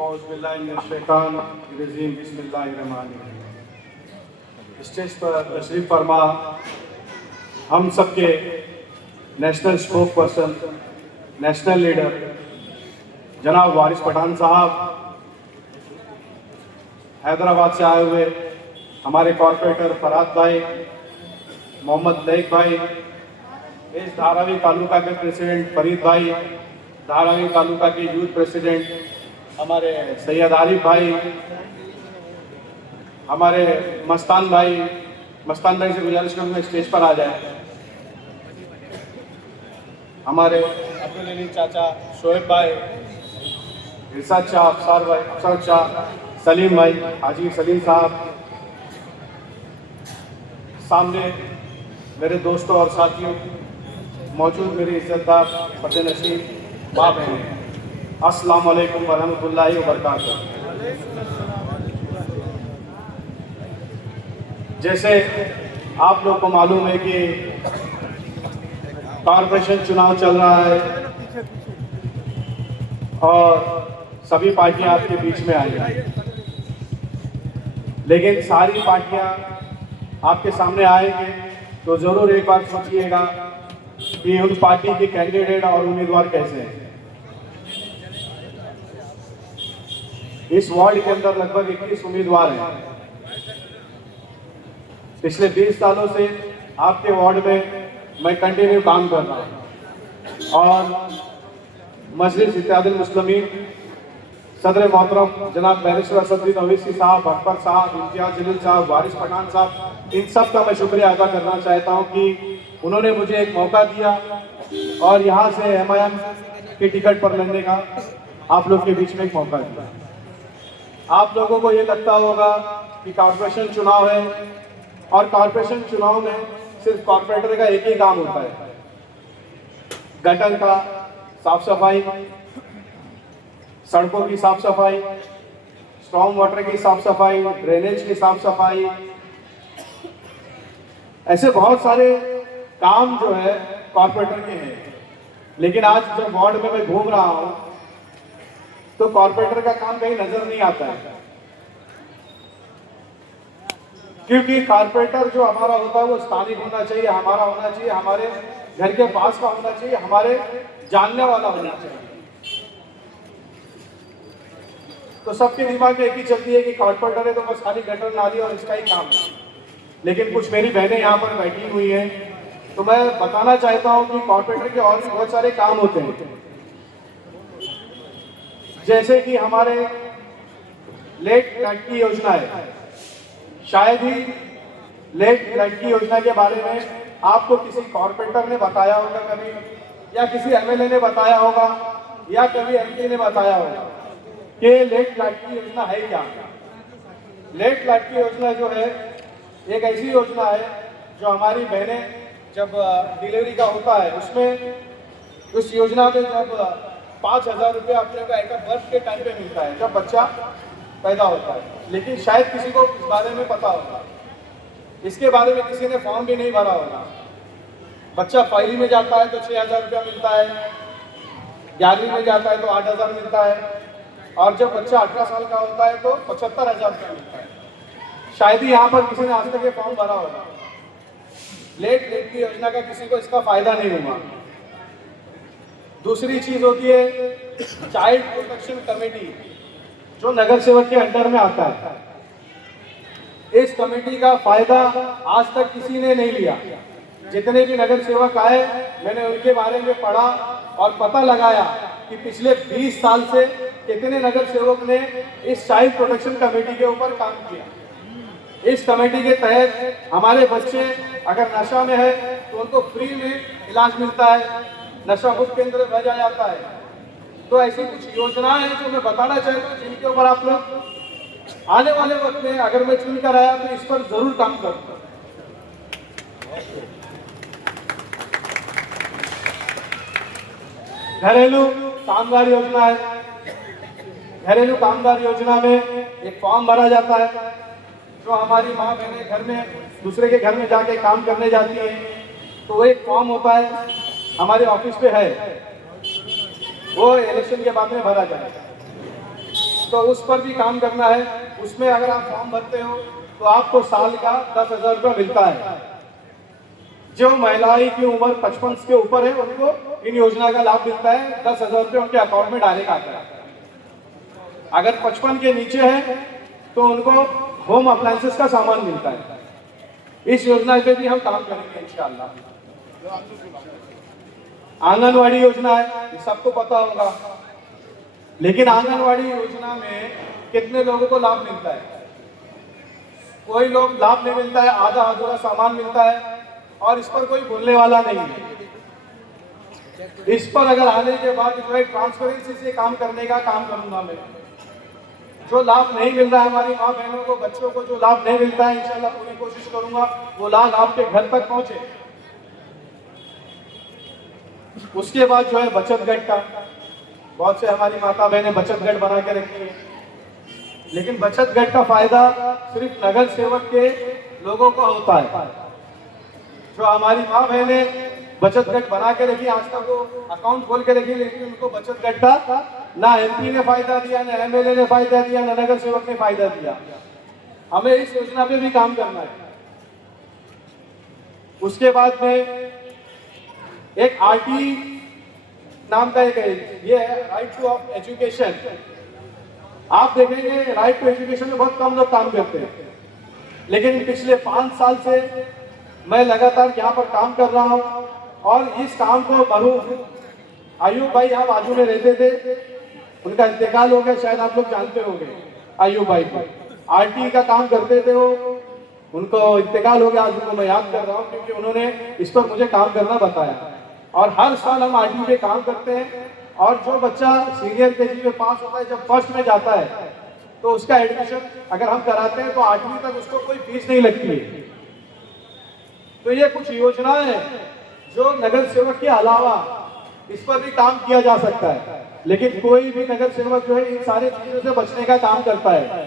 औज़ुबिल्लाहिमिनश्शैतानिर्रजीम बिस्मिल्लाहिर्रहमानिर्रहीम। स्टेज पर तशरीफ़ फरमा हम सबके national spoke person, national leader जनाब वारिस पठान साहब, हैदराबाद से आए हुए हमारे कॉरपोरेटर फरहाद भाई, मोहम्मद लईक भाई, इस धारावी तालुका के प्रेसिडेंट फरीद भाई, धारावी तालुका के यूथ प्रेसिडेंट हमारे सैयद आरिफ भाई, हमारे मस्तान भाई से गुजारिश करूँगा स्टेज पर आ जाए। हमारे अब्दुल अली चाचा, शोएब भाई, इरशाद शाह, अफसर भाई, अफसर शाह, सलीम भाई, हाजी सलीम साहब, सामने मेरे दोस्तों और साथियों मौजूद मेरी इज्जतदार फतेहनशीन माँ बहनें, अस्सलाम वालेकुम वरहमतुल्लाहि वबरकातुहू। जैसे आप लोग को मालूम है कि कॉरपोरेशन चुनाव चल रहा है और सभी पार्टियां आपके बीच में आई हैं, लेकिन सारी पार्टियां आपके सामने आएंगे तो ज़रूर एक बार सोचिएगा कि उन पार्टी के कैंडिडेट और उम्मीदवार कैसे हैं। इस वार्ड के अंदर लगभग 21 उम्मीदवार हैं। पिछले 20 सालों से आपके वार्ड में मैं कंटिन्यू काम कर रहा हूँ और मजलिस इत्तेहादुल मुस्लिमीन सदर मोहतरम जनाब बैरिस्टर असदुद्दीन ओवैसी साहब, अकबर साहब, इम्तियाज जलील साहब, वारिस पठान साहब, इन सब का मैं शुक्रिया अदा करना चाहता हूँ कि उन्होंने मुझे एक मौका दिया और यहाँ से MIM के टिकट पर लड़ने का आप लोग के बीच में एक मौका दिया। आप लोगों को ये लगता होगा कि कॉर्पोरेशन चुनाव है और कॉर्पोरेशन चुनाव में सिर्फ कॉर्पोरेटर का एक ही काम होता है, गटर का साफ सफाई, सड़कों की साफ सफाई, स्टॉर्म वाटर की साफ सफाई, ड्रेनेज की साफ सफाई, ऐसे बहुत सारे काम जो है कॉर्पोरेटर के हैं। लेकिन आज जब वार्ड में मैं घूम रहा हूं तो कॉर्पोरेटर का काम कहीं नजर नहीं आता है, क्योंकि कॉर्पोरेटर जो हमारा होता है वो स्थानिक होना चाहिए, हमारा होना चाहिए, हमारे घर के पास का होना चाहिए, हमारे जानने वाला होना चाहिए। तो सबके दिमाग में एक ही चलती है कि कॉर्पोरेटर है तो बस खाली गटर नाली और इसका ही काम है। लेकिन कुछ मेरी बहनें यहाँ पर बैठी हुई हैं तो मैं बताना चाहता हूँ कि कॉर्पोरेटर के और भी बहुत सारे काम होते हैं, जैसे कि हमारे लेट लड़की योजना है। शायद ही लेट लड़की योजना के बारे में आपको किसी कॉर्पोरेटर ने बताया होगा कभी, या किसी MLA ने बताया होगा, या कभी MP ने बताया होगा कि लेट लड़की योजना है क्या। लेट लड़की योजना जो है एक ऐसी योजना है जो हमारी बहनें जब डिलीवरी का होता है उसमें उस योजना में जब 5,000 रुपये अपने को एक बर्थ के टाइम पे मिलता है जब बच्चा पैदा होता है। लेकिन शायद किसी को इस बारे में पता होगा, इसके बारे में किसी ने फॉर्म भी नहीं भरा होगा। बच्चा पहली में जाता है तो 6,000 रुपया मिलता है, 11वीं में जाता है तो 8,000 मिलता है, और जब बच्चा 18 साल का होता है तो 75,000 रुपया मिलता है। शायद ही यहाँ पर किसी ने आज तक ये फॉर्म भरा होगा। लेट की योजना का किसी को इसका फायदा नहीं हुआ। दूसरी चीज होती है चाइल्ड प्रोटेक्शन कमेटी, जो नगर सेवक के अंडर में आता है। इस कमेटी का फायदा आज तक किसी ने नहीं लिया। जितने भी नगर सेवक आए मैंने उनके बारे में पढ़ा और पता लगाया कि पिछले 20 साल से कितने नगर सेवक ने इस चाइल्ड प्रोटेक्शन कमेटी के ऊपर काम किया। इस कमेटी के तहत हमारे बच्चे अगर नशा में है तो उनको फ्री में इलाज मिलता है, नशा मुक्त केंद्र भेजा जाता है। तो ऐसी कुछ योजनाएं हैं जो मैं बताना चाहता हूँ, जिनके ऊपर आप लोग आने वाले वक्त में अगर मैं चुन कर आया तो इस पर जरूर काम करूँगा। घरेलू कामगार योजना है। घरेलू कामगार योजना में एक फॉर्म भरा जाता है। जो हमारी माँ बहनें घर में दूसरे के घर में जाके काम करने जाती है तो वो एक फॉर्म होता है, हमारे ऑफिस पे है, वो इलेक्शन के बाद में भरा जाएगा। तो उस पर भी काम करना है। उसमें अगर आप फॉर्म भरते हो तो आपको साल का 10,000 रुपये मिलता है। जो महिलाएं की उम्र 55 के ऊपर है उनको इन योजना का लाभ मिलता है। 10,000 रुपये उनके अकाउंट में डायरेक्ट आता है। अगर 55 के नीचे है तो उनको होम अप्लायंसेस का सामान मिलता है। इस योजना पे भी हम काम करेंगे इंशाअल्लाह। आंगनवाड़ी योजना है, ये सबको पता होगा, लेकिन आंगनवाड़ी योजना में कितने लोगों को लाभ मिलता है? कोई लोग लाभ नहीं मिलता है, आधा अधूरा सामान मिलता है और इस पर कोई बोलने वाला नहीं है। इस पर अगर आने के बाद जो है ट्रांसपेरेंसी से काम करने का काम करूंगा मैं। जो लाभ नहीं मिल रहा है हमारी माँ बहनों को, बच्चों को जो लाभ नहीं मिलता है, इंशाल्लाह पूरी कोशिश करूंगा वो लाभ आपके घर तक पहुंचे। उसके बाद जो है बचत गट का, बहुत से हमारी माता बहनें बचत गट बना के रखी है, लेकिन बचत गट का फायदा सिर्फ नगर सेवक के लोगों को होता है। जो हमारी माँ बहनें बचत गट बना के रखी, आज तक वो अकाउंट खोल के रखी, लेकिन उनको बचत गट का ना एमपी ने फायदा दिया, ना एमएलए ने फायदा दिया, ना नगर सेवक ने फायदा दिया। हमें इस योजना पे भी काम करना है। उसके बाद में एक आरटी नाम का एक ये है, राइट टू ऑफ एजुकेशन। आप देखेंगे राइट टू एजुकेशन में बहुत कम लोग काम करते हैं, लेकिन पिछले 5 साल से मैं लगातार यहाँ पर काम कर रहा हूँ और इस काम को मरूम आयुब भाई यहाँ बाजू में रहते थे, उनका इंतकाल हो गया, शायद आप लोग जानते होंगे आयुब भाई को। आरटी का काम करते थे वो, उनको इंतकाल हो गया। आज उनको मैं याद कर रहा हूँ क्योंकि उन्होंने इस पर मुझे काम करना बताया। और हर साल हम आरटी पे काम करते हैं और जो बच्चा सीनियर केजी में पास होता है, जब फर्स्ट में जाता है तो उसका एडमिशन अगर हम कराते हैं तो 8वीं तक उसको कोई फीस नहीं लगती है। तो ये कुछ योजनाएं हैं जो नगर सेवक के अलावा इस पर भी काम किया जा सकता है, लेकिन कोई भी नगर सेवक जो है इन सारी चीजों से बचने का काम करता है।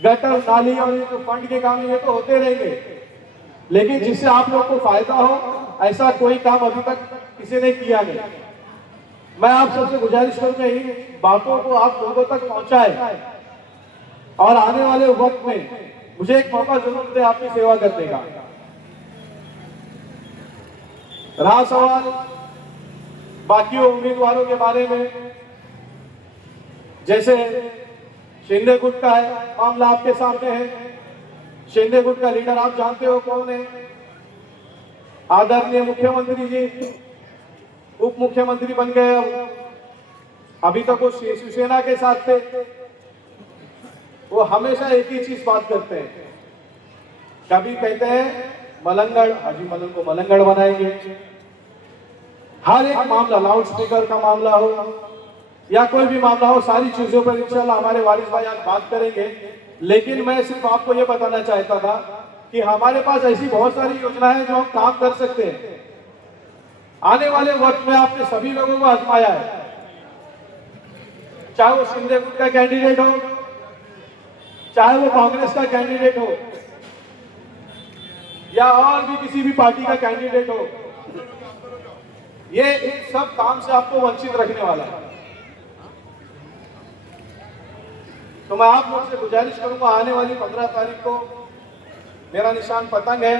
गटर नाली और ये जो फंड के काम ये तो होते रहेंगे, लेकिन जिससे आप लोग को फायदा हो ऐसा कोई काम अभी तक किसी ने किया नहीं। मैं आप सबसे गुजारिश करूंगा इन बातों को आप लोगों तक पहुंचाए और आने वाले वक्त में मुझे एक मौका जरूर दे आपकी सेवा करने का। रहा सवाल बाकी उम्मीदवारों के बारे में, जैसे शिंदे गुट का है मामला आपके सामने है। शिंदे गुट का लीडर आप जानते हो कौन है? आदरणीय मुख्यमंत्री जी उप मुख्यमंत्री बन गए। अभी तक वो शिवसेना के साथ थे। वो हमेशा एक ही चीज बात करते हैं, कभी कहते हैं मलंगड़, हाजी मलंग को मलंगड़ बनाएंगे। हर एक मामला, लाउड स्पीकर का मामला हो या कोई भी मामला हो, सारी चीजों पर इंशाल्लाह हमारे वारिस भाई आज बात करेंगे। लेकिन मैं सिर्फ आपको ये बताना चाहता था कि हमारे पास ऐसी बहुत सारी योजनाएं हैं जो हम काम कर सकते हैं। आने वाले वक्त में आपने सभी लोगों को आजमाया है, चाहे वो शिंदे गुट का कैंडिडेट हो, चाहे वो कांग्रेस का कैंडिडेट हो या और भी किसी भी पार्टी का कैंडिडेट हो, ये इन सब काम से आपको वंचित रखने वाला है। तो मैं आप लोग से गुजारिश करूंगा, आने वाली 15 तारीख को मेरा निशान पतंग है,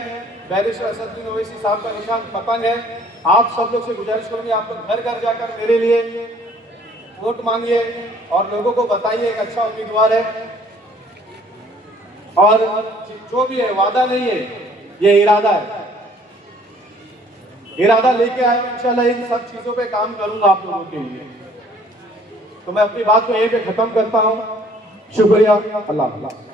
बैरिस्टर असदुद्दीन ओवैसी साहब का निशान पतंग है। आप सब लोग से गुजारिश करूंगी, आप लोग घर घर जाकर मेरे लिए वोट मांगिए और लोगों को बताइए एक अच्छा उम्मीदवार है। और जो भी है, वादा नहीं है, ये इरादा है। इरादा लेके आए इंशाल्लाह इन सब चीजों पे काम करूंगा आप लोगों के लिए। तो मैं अपनी बात को यहीं पे खत्म करता हूं। शुक्रिया, अल्लाह हाफ़िज़।